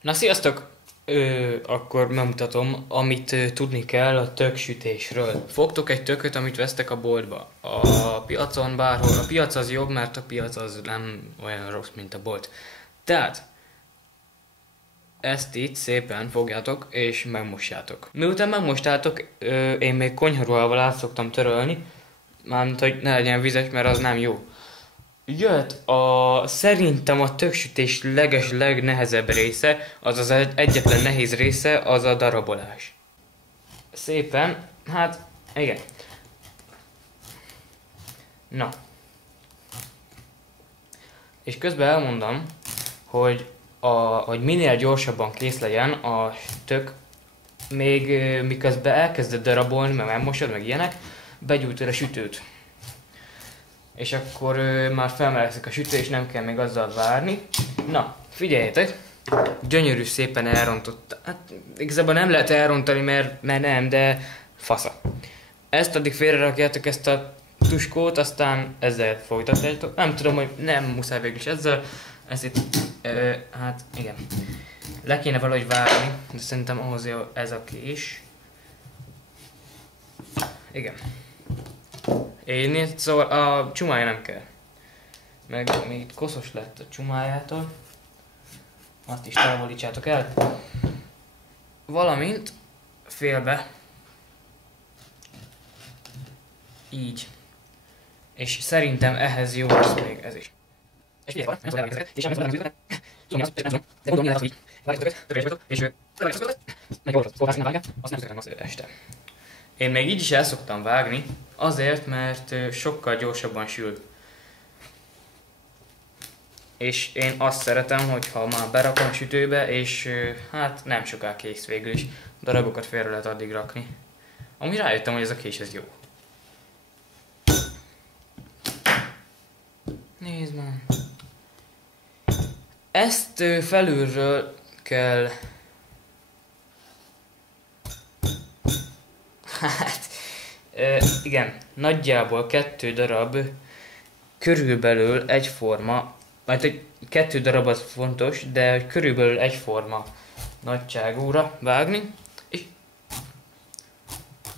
Na sziasztok! Akkor megmutatom, amit tudni kell a töksütésről. Fogtok egy tököt, amit vesztek a boltba. A piacon bárhol. A piac az jobb, mert a piac az nem olyan rossz, mint a bolt. Tehát, ezt itt szépen fogjátok és megmosjátok. Miután megmostátok, én még konyharuhával át szoktam törölni, mármint, hogy ne legyen vizes, mert az nem jó. Jött szerintem a töksütés legnehezebb része, az egyetlen nehéz része, az a darabolás. Szépen, hát igen. Na. És közben elmondom, hogy minél gyorsabban kész legyen a tök, még miközben elkezded darabolni, meg megmosod, meg ilyenek, begyújtod a sütőt. És akkor már felmelegszik a sütő, és nem kell még azzal várni. Na, figyeljetek! Gyönyörű szépen elrontott. Hát igazából nem lehet elrontani, mert nem, de fasza. Ezt addig félrerakjátok, ezt a tuskót, aztán ezzel folytatjátok. Nem tudom, hogy nem muszáj végül is ezzel. Ez itt, hát igen. Le kéne valahogy várni, de szerintem ahhoz jó ez a kés. Igen. Én szóval a csumája nem kell. Meg még itt koszos lett a csumájától. Azt is távolítsátok el. Valamint félbe. Így. És szerintem ehhez jó lesz még ez is. És figyelj, nem tudom elkezdeni, és nem tudom elkezdeni. Tudom, azt nem tudom, de gondolom, hogy így. Várjátok, törvésbetok, és meg jól fogás nem vágja, azt nem szoktam este. Én még így is el szoktam vágni, azért, mert sokkal gyorsabban sül. És én azt szeretem, hogyha már berakom a sütőbe, és hát nem soká kész végül is. Darabokat félre lehet addig rakni. Ami rájöttem, hogy ez a kés ez jó. Nézd már. Ezt felülről kell... Hát... igen, nagyjából 2 darab körülbelül egyforma, majd egy 2 darab az fontos, de körülbelül egyforma nagyságúra vágni, és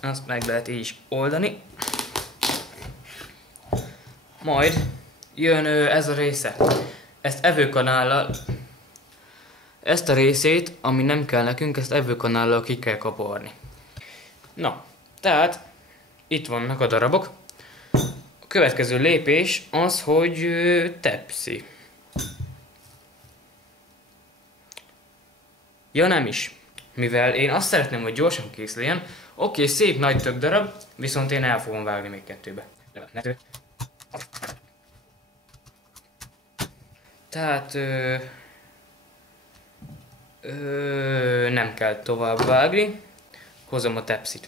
azt meg lehet így is oldani. Majd jön ez a része. Ezt evőkanállal, ezt a részét, ami nem kell nekünk, ezt evőkanállal ki kell kaparni. Na, tehát itt vannak a darabok. A következő lépés az, hogy tepsi. Ja nem is. Mivel én azt szeretném, hogy gyorsan kész legyen. Oké, szép nagy tök darab, viszont én el fogom vágni még 2-be. Tehát nem kell tovább vágni. Hozom a tepsit.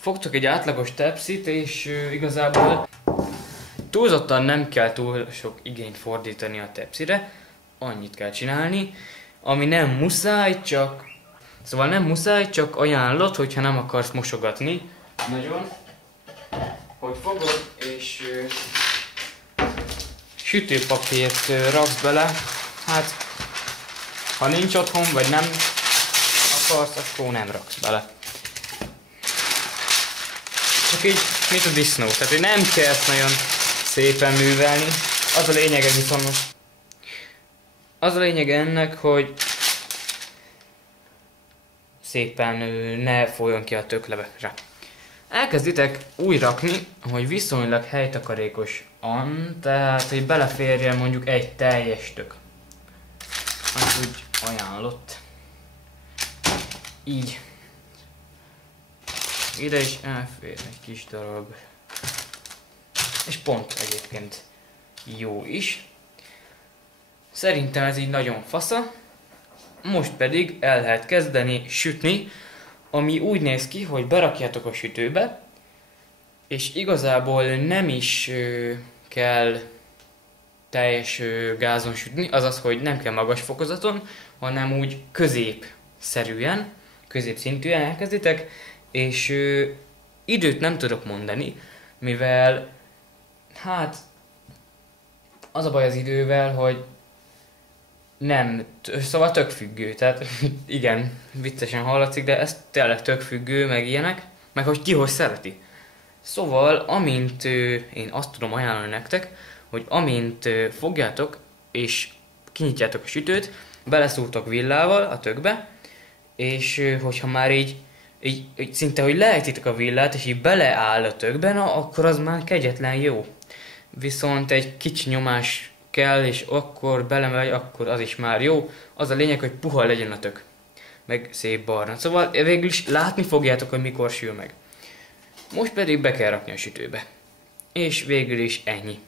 Fogtok egy átlagos tepsit, és igazából túlzottan nem kell túl sok igényt fordítani a tepsire. Annyit kell csinálni, ami nem muszáj, csak... Szóval nem muszáj, csak ajánlott, hogyha nem akarsz mosogatni. Nagyon. Hogy fogod, és sütőpapírt raksz bele. Hát, ha nincs otthon, vagy nem akarsz, akkor nem raksz bele. Csak így, mint a disznó. Tehát, hogy nem kell ezt nagyon szépen művelni. Az a lényege viszont... Az a lényege ennek, hogy szépen ne folyjon ki a tökleve rá. Elkezditek úgy rakni, hogy viszonylag helytakarékosan, tehát hogy beleférjen mondjuk egy teljes tök. Az úgy ajánlott. Így. Ide is elfér egy kis darab. És pont egyébként jó is. Szerintem ez így nagyon fasza. Most pedig el lehet kezdeni sütni, ami úgy néz ki, hogy berakjátok a sütőbe, és igazából nem is kell teljes gázon sütni, azaz, hogy nem kell magas fokozaton, hanem úgy középszerűen, középszintűen elkezditek, és időt nem tudok mondani, mivel hát az a baj az idővel, hogy Nem, szóval tök függő, tehát igen, viccesen hallatszik, de ez tényleg tök függő, meg ilyenek, meg hogy ki hogy szereti. Szóval, amint én azt tudom ajánlani nektek, hogy amint fogjátok és kinyitjátok a sütőt, beleszúrtok villával a tökbe, és hogyha már így szinte, hogy lejtitek a villát, és így beleáll a tökben, akkor az már kegyetlen jó. Viszont egy kicsi nyomás kell, és akkor belemegy, akkor az is már jó. Az a lényeg, hogy puha legyen a tök. Meg szép barna. Szóval végül is látni fogjátok, hogy mikor sül meg. Most pedig be kell rakni a sütőbe. És végül is ennyi.